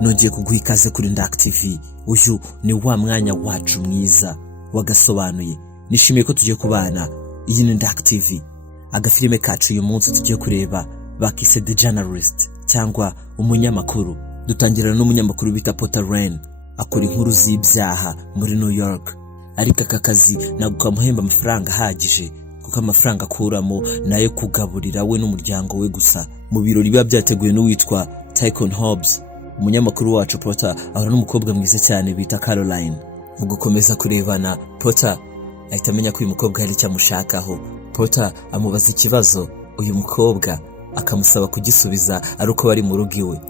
nongeye kuguha ikaze kuri Ndak TV. Uyu ni wa mwanya wacu mwiza wagasobanuye. Nishimiye ko tugiye kubana. Iyi ni Ndak TV. Agafilime kacu uyu munsi tugiye kureba bakise The Journalist cyangwa umunyamakuru. Dutangirana n'umunyamakuru bita Potter akora inkuru z'ibyaha muri New York. Ariko aka kazi ntabwo kamuhemba amafaranga ahagije kuko amafaranga akuramo nayo kugaburira we n'umuryango we gusa. Mu birori biba byateguwe n'uwitwa Tycoon Hobbs, umunyamakuru wacu Potter ahora n'umukobwa mwiza cyane bita Caroline. Mu gukomeza kurebana, Potter ahita amenya ko uyu mukobwa hari icyo amushakaho. Potter amubaza ikibazo, uyu mukobwa akamusaba kugisubiza ari uko bari mu rugo iwe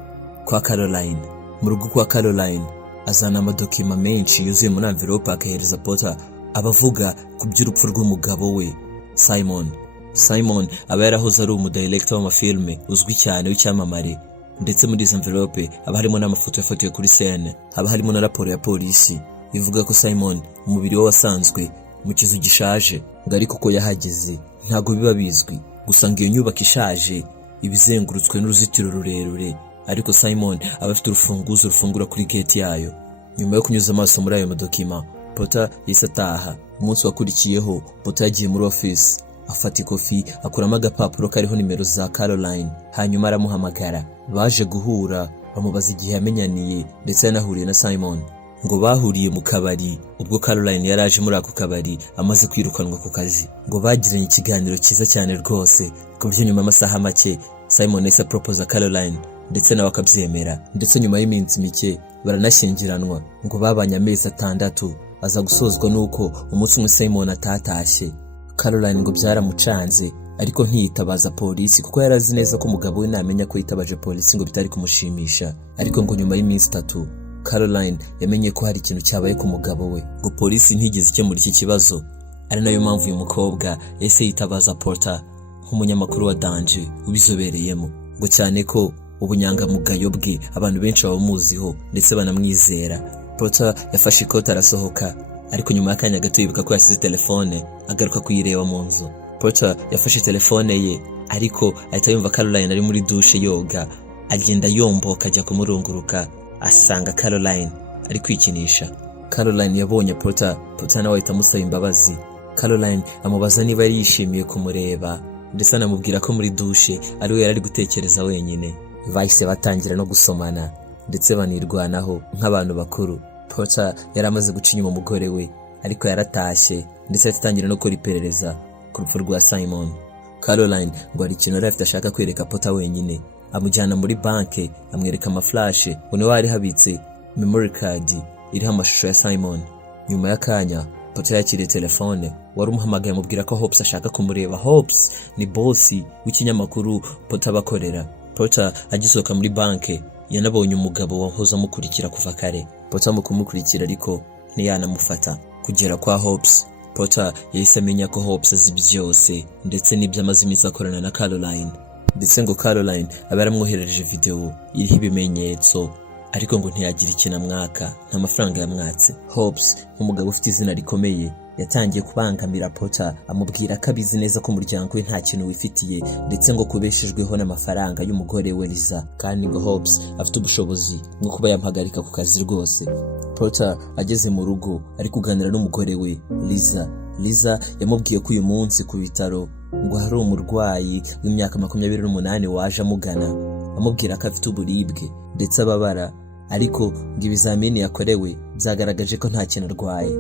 kwa Caroline. Mu rugo kwa Caroline azana amadokima menshi yuzuye muri envelope akahereza Potter, abavuga ku by'urupfu rw'umugabo we Simon aba yarahoze ari umudirector w'amafilme uzwi cyane w'icyamamare. Ndetse muri izo envelope haba harimo n'amafoto yafatiwe kuri scene, haba harimo na raporo ya polisi ivuga ko Simon umubiri we wasanzwe mu kizu gishaje, ngo ariko ko yahageze ntago biba bizwi. Gusa ngo iyo nyubako ishaje ibizengurutswe n'uruzitiro rurerure, ariko Simon aba afite urufunguzo rufungura kuri gate yayo. Nyuma yo kunyuza amaso muri ayo madokima, Potter yahise ataha. Umunsi wakurikiyeho Potter yagiye muri office, afata ikofi akuramo agapapuro kariho nimero za Caroline, hanyuma aramuhamagara. Baje guhura, bamubaza igihe yamenyaniye ndetse yanahuriye na Simon. Ngo bahuriye mu kabari ubwo Caroline yaraje muri ako kabari amaze kwirukanwa ku kazi. Ngo bagiranye ikiganiro cyiza cyane rwose, ku buryo nyuma y'amasaha make Simon yahise propose Caroline ndetse nawe akabyemera. Ndetse nyuma y'iminsi mike baranashyingiranwa. Ngo babanye amezi 6, aza gusozwa nuko umunsi umwe Simon atatashye. Caroline ngo byaramucanze ariko ntiyitabaza polisi kuko yarazi neza ko umugabo we namenya ko yitabaje polisi ngo bitari kumushimisha. Ariko ngo nyuma y'iminsi 3 Caroline yamenye ko hari ikintu cyabaye ku mugabo we. Ngo polisi ntigeze ikemura iki kibazo, ari nayo mpamvu uyu mukobwa yahise yitabaza Potter nk'umunyamakuru wa danger ubizobereyemo. Ngo cyane ko ubunyangamugayo bwe abantu benshi bamuziho ndetse banamwizera. Potter yafashe ikoti arasohoka, ariko nyuma y'akanya gato yibuka ko yasize telefone, agaruka kuyireba mu nzu. Potter yafashe telefone ye, ariko ahita yumva Caroline ari muri douche yoga. Agenda yomboka ajya kumurunguruka, asanga Caroline ari kwikinisha. Caroline yabonye Potter nawe ahita amusaba imbabazi. Caroline amubaza niba yari yishimiye kumureba, ndetse anamubwira ko muri douche ari we yari gutekereza wenyine. Bahise batangira no gusomana ndetse banirwanaho nk'abantu bakuru. Potter yari amaze guca inyuma umugore we, ariko yaratashye ndetse yatangira no gukora iperereza ku rupfu rwa Simon. Caroline ngo hari ikintu yari afite ashaka kwereka Potter wenyine. Amujyana muri banke, amwereka amaflashe, ngo niho hari habitse memory card iriho amashusho ya Simon. Nyuma y'akanya Potter yakiriye telefone, wari umuhamagaye amubwira ko Hobbs ashaka kumureba. Hobbs ni bossi w'ikinyamakuru Potter bakorera. Potter agisohoka muri banke yanabonye umugabo wahoze amukurikira kuva kare. Potter mu kumukurikira ariko ntiyanamufata. Kugera kwa Hobbs, Potter yahise amenya ko Hobbs azi byose ndetse n'ibyo amaze iminsi akorana na Caroline. Ndetse ngo Caroline aba yaramwoherereje video iriho ibimenyetso, ariko ngo ntiyagira ikintu amwaka, nta mafaranga yamwatse. Hobbs nk'umugabo ufite izina rikomeye yatangiye kubangamira Potter, amubwira ko abizi neza ko umuryango we nta kintu wifitiye ndetse ngo kubeshejweho n'amafaranga y'umugore we Liza, kandi ngo Hobbs afite ubushobozi bwo kuba yampagarika ku kazi rwose. Potter ageze mu rugo ari kuganira n'umugore we Liza yamubwiye ko uyu munsi ku bitaro ngo hari umurwayi w'imyaka 28 waje amugana, amubwira ko afite uburibwe ndetse ababara, ariko ngo ibizamini yakorewe byagaragaje ko nta kintu arwaye.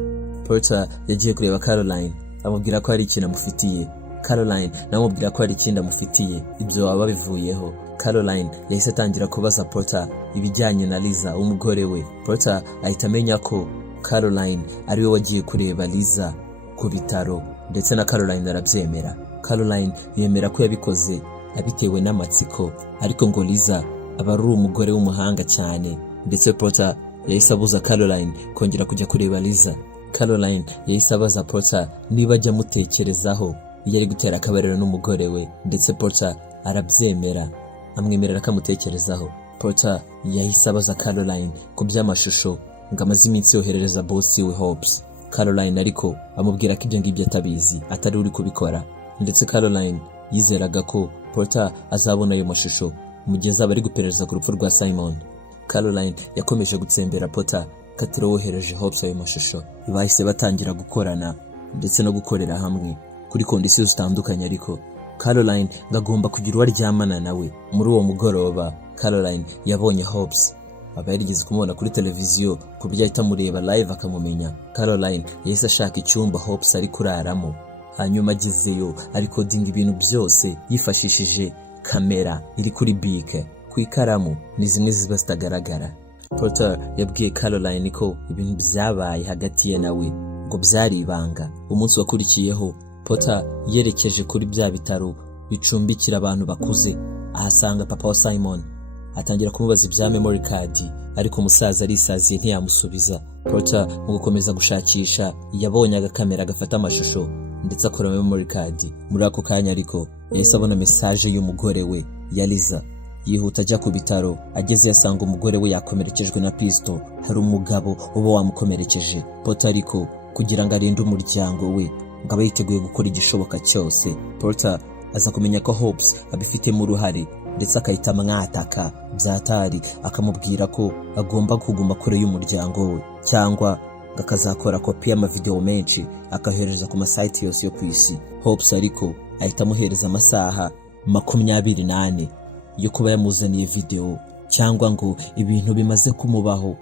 Potter yagiye kureba Caroline, amubwira ko hari ikintu amufitiye. Caroline namubwira ko hari ikindi amufitiye. Ibyo baba bivuyeho. Caroline yahise atangira kubaza Potter ibijyanye na Liza umugore we. Potter ahita amenya ko Caroline ari we wagiye kureba Liza ku bitaro, ndetse na Caroline arabyemera. Caroline yemera ko yabikoze abitewe n'amatsiko, ariko ngo Liza aba ari umugore w'umuhanga cyane. Ndetse Potter yahise abuza Caroline kongera kujya kureba Liza. Caroline yahise abaza Potter niba ajya amutekerezaho iyo ari gutera akabariro n'umugore we, ndetse Potter arabyemera, amwemerera ko amutekerezaho. Potter yahise abaza Caroline ku by'amashusho ngo amaze iminsi yoherereza boss we Hobbs. Caroline ariko amubwira ko ibyo ngibyo atabizi, atari uri kubikora. Ndetse Caroline yizeraga ko Potter azabona ayo mashusho mu gihe azaba ari guperereza ku rupfu rwa Simon. Caroline yakomeje gutsembera Potter katiro wohereje Hopes ayo mashusho. Bahise batangira gukorana ndetse no gukorera hamwe kuri kondisiyo zitandukanye, ariko Caroline ngagomba kugira uwo aryamana nawe. Muri uwo mugoroba Caroline yabonye Hopes, aba yarigeze kumubona kuri televiziyo ku buryo ahita amureba live akamumenya. Caroline yahise ashaka icyumba Hopes ari kuraramo, hanyuma agezeyo arikodinga ibintu byose yifashishije kamera iri kuri bike ku ikaramu, ni zimwe ziba zitagaragara. Potter yabwiye Caroline ko ibintu byabaye hagati ye nawe ngo byari ibanga. Umunsi wakurikiyeho Potter yerekeje kuri bya bitaro bicumbikira abantu bakuze, ahasanga papa wa Simon, atangira kumubaza ibya memory card, ariko umusaza arisaziye ntiyamusubiza. Potter mu gukomeza gushakisha yabonye agakamera gafata amashusho ndetse akora memory card. Muri ako kanya ariko yahise abona message y'umugore we ya Liza. Yihuta ajya ku bitaro, ageze yasanga umugore we yakomerekejwe na pisto. Hari umugabo uba wamukomerekeje. Potter ariko kugira ngo arinde umuryango we ngo abe yiteguye gukora igishoboka cyose. Potter aza kumenya ko Hopes abifitemo uruhare ndetse akahita amwataka byatari, akamubwira ko agomba kuguma kure y'umuryango we cyangwa akazakora kopi y'amavideo menshi akahereza ku masite yose yo ku isi. Hopes ariko ahita amuhereza amasaha 28 yo kuba yamuzaniye video, cyangwa ngo ibintu bimaze kumubaho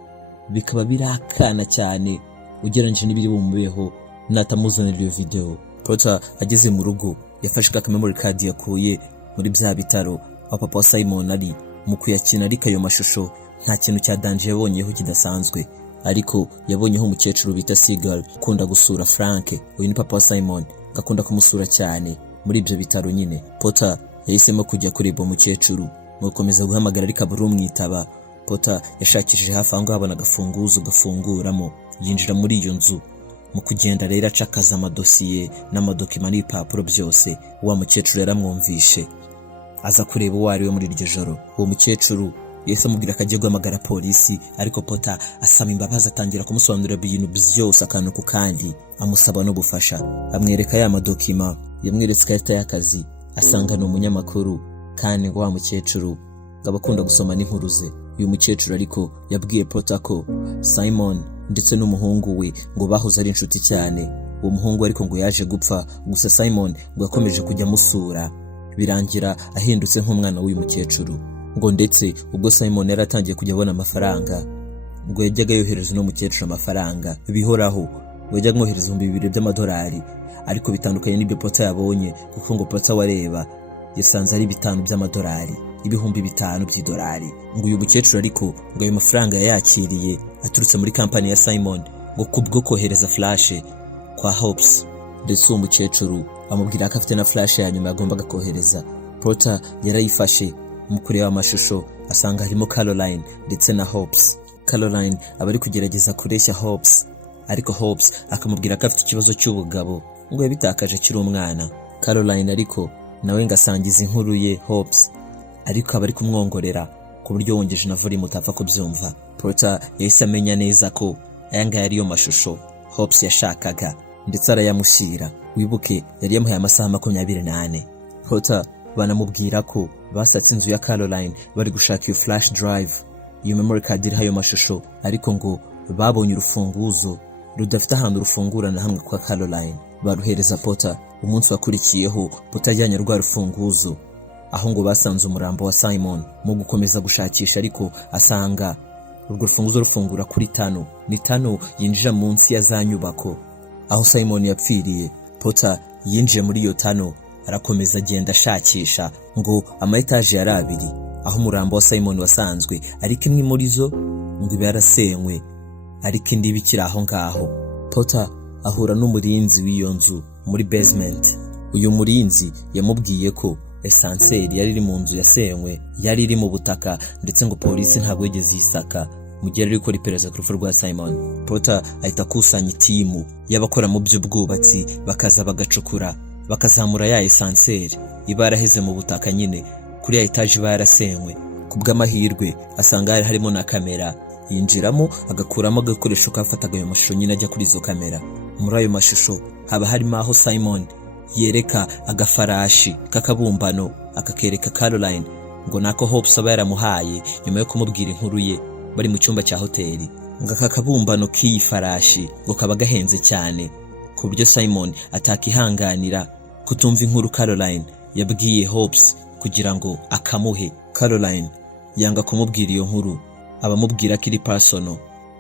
bikaba birakana cyane ugereranyije n'ibiri bumubeho natamuzanira iyo video. Potter ageze mu rugo yafashe ka memory card yakuye muri bya bitaro aho papa wa Simon ari mu kuyakina, ariko ayo mashusho nta kintu cya danger yabonyeho kidasanzwe, ariko yabonyeho umukecuru bita Seagull ukunda gusura Frank. Uyu ni papa wa Simon, gakunda kumusura cyane muri ibyo bitaro nyine. Potter yahisemo kujya kureba umukecuru mu gukomeza guhamagara ariko abura umwitaba. Potter yashakishije hafi aho abona agafunguzo gafunguramo, yinjira muri iyo nzu. Mu kugenda rero acakaza amadosiye n'amadokima n'ibipapuro byose. Wa mukecuru yaramwumvishe, aza kureba uwo ari we muri iryo joro. Uwo mukecuru yahise amubwira ko agiye guhamagara polisi, ariko Potter asaba imbabazi, atangira kumusobanurira ibintu byose akantu ku kandi, amusaba n'ubufasha. Amwereka ya madokima, yamweretse ikarita y'akazi, asanga ni umunyamakuru kandi ngo wa mukecuru abakunda gusoma n'inkuru ze. Uyu mukecuru ariko yabwiye Potter ko Simon ndetse n'umuhungu we ngo bahoze ari inshuti cyane. Uwo muhungu ariko ngo yaje gupfa, gusa Simon ngo yakomeje kujya musura, birangira ahindutse nk'umwana w'uyu mukecuru. Ngo ndetse ubwo Simon yaratangiye kujya abona amafaranga, ngo yajyaga yohereza no mukecuru amafaranga bihoraho, ngo yajyaga amwohereza $2,000, ariko bitandukanye n'ibyo Potter yabonye, kuko ngo Potter wareba yasanze ari $5 $5,000. Ngo uyu mukecuru ariko ngo ayo mafaranga yayakiriye aturutse muri kampani ya Simon, ngo kubwo kohereza flash kwa Hopes. Ndetse uwo mukecuru amubwira ko afite na flash ya nyuma yagombaga kohereza. Potter yarayifashe mu kureba amashusho, asanga harimo Caroline ndetse na Hopes. Caroline aba ari kugerageza kureshya Hopes, ariko Hopes akamubwira ko afite ikibazo cy'ubugabo, ngo yabitakaje akiri umwana. Caroline ariko nawe ngasangiza inkuru ye Hopes, ariko aba ari kumwongorera ku buryo wongeje na volume utapfa kubyumva. Potter yahise amenya neza ko aya ngaya ariyo mashusho Hopes yashakaga ndetse arayamushyira. Wibuke yari yamuhaye amasaha 28. Potter banamubwira ko basatse inzu ya Caroline bari gushaka iyo flash drive, iyo memory card iriho ayo mashusho, ariko ngo babonye urufunguzo rudafite ahantu rufungura na hamwe kwa Caroline. Baruhereza Potter. Umunsi wakurikiyeho Potter ajyanye rwa rufunguzo aho ngo basanze umurambo wa Simon. Mu gukomeza gushakisha ariko asanga urwo rufunguzo rufungura kuri tano, ni tano yinjira munsi ya za nyubako aho Simon yapfiriye. Potter yinjiye muri iyo tano, arakomeza agenda ashakisha. Ngo ama etage yari 2 aho umurambo wa Simon wasanzwe, ariko imwe muri zo ngo iba yarasenywe, ariko indi bikira aho ngaho. Potter ahura n'umurinzi w'iyo nzu muri basement. Uyu murinzi yamubwiye ko esanseri yari iri mu nzu yasenywe yari iri mu butaka, ndetse ngo polisi ntabwo yigeze yisaka mu gihe ari gukora iperereza ku rupfu rwa Simon. Potter ahita akusanya itimu y'abakora mu by'ubwubatsi, bakaza bagacukura, bakazamura ya esanseri iba yaraheze mu butaka nyine kuri ya etage iba yarasenywe. Kubw'amahirwe asanga hari harimo na kamera, yinjiramo agakuramo agakoresho kafataga ayo mashusho nyine ajya kuri izo kamera. Muri ayo mashusho haba harimo aho Simon yereka agafarashi k'akabumbano akakereka Caroline, ngo nako Hopes aba yaramuhaye nyuma yo kumubwira inkuru ye bari mu cyumba cya hoteli. Ngo aka kabumbano k'iyi farashi ngo kaba gahenze cyane ku buryo Simon atakihanganira kutumva inkuru Caroline yabwiye Hopes kugira ngo akamuhe. Caroline yanga kumubwira iyo nkuru, abamubwira ko iri personal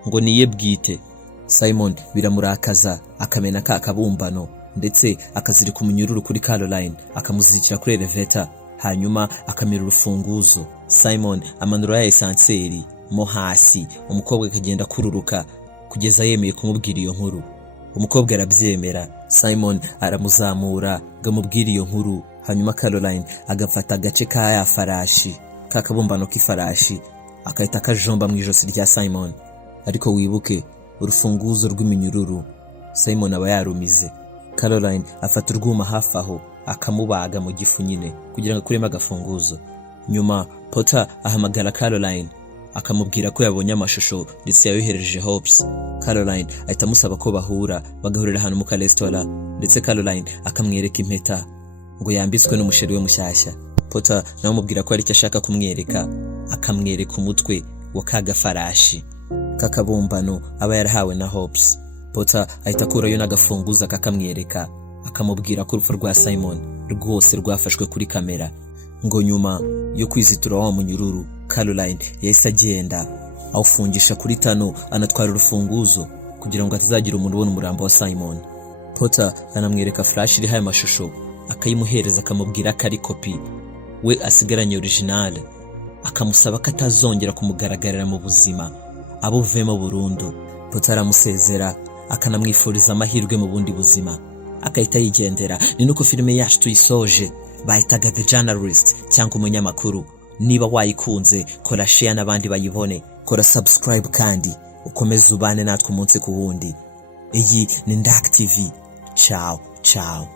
ngo niye bwite. Simon biramurakaza, akamena ka kabumbano ndetse akazirika umunyururu kuri Caroline, akamuzirikira kuri elevator, hanyuma akamira urufunguzo. Simon amanura ya esanseri mo hasi, umukobwa akagenda kururuka kugeza yemeye kumubwira iyo nkuru. Umukobwa arabyemera, Simon aramuzamura gamubwira iyo nkuru, hanyuma Caroline agafata agace ka ya farashi, ka kabumbano k'ifarashi, akahita akajomba mu ijosi rya Simon. Ariko wibuke urufunguzo rw'iminyururu Simon aba yarumize. Caroline afata urwuma hafi aho akamubaga mu gifu nyine kugira ngo akuremo agafunguzo. Nyuma Potter ahamagara Caroline akamubwira ko yabonye amashusho ndetse yayohereje Hopes. Caroline ahita amusaba ko bahura, bagahurira ahantu mu ka restaurant, ndetse Caroline akamwereka impeta ngo yambitswe n'umusheri we mushyashya. Potter nawe amubwira ko ari icyo ashaka kumwereka, akamwereka umutwe wa kagafarashi kakabumbano aba yarahawe na Hopes. Potter ahita akurayo n'agafunguzo akakamwereka, akamubwira ko urupfu rwa Simon rwose rwafashwe kuri kamera. Ngo nyuma yo kwizitura wa munyururu, Caroline yahise agenda awufungisha kuri tano, anatwara urufunguzo kugira ngo atazagira umuntu ubona umurambo wa Simon. Potter anamwereka flash iriho amashusho, akayimuhereza akamubwira ko ari kopi, we asigaranye original, akamusaba ko atazongera kumugaragarira mu buzima, abuvemo burundu. Potter aramusezera, akanamwifuriza amahirwe mu bundi buzima, akahita yigendera. Ni nuko filime yacu tuyisoje. Bahitaga The Journalist cyangwa umunyamakuru. Niba wayikunze, kora share n'abandi bayibone, kora subscribe kandi ukomeze ubane natwe umunsi ku wundi. Iyi ni Ndak TV. Ciao, ciao.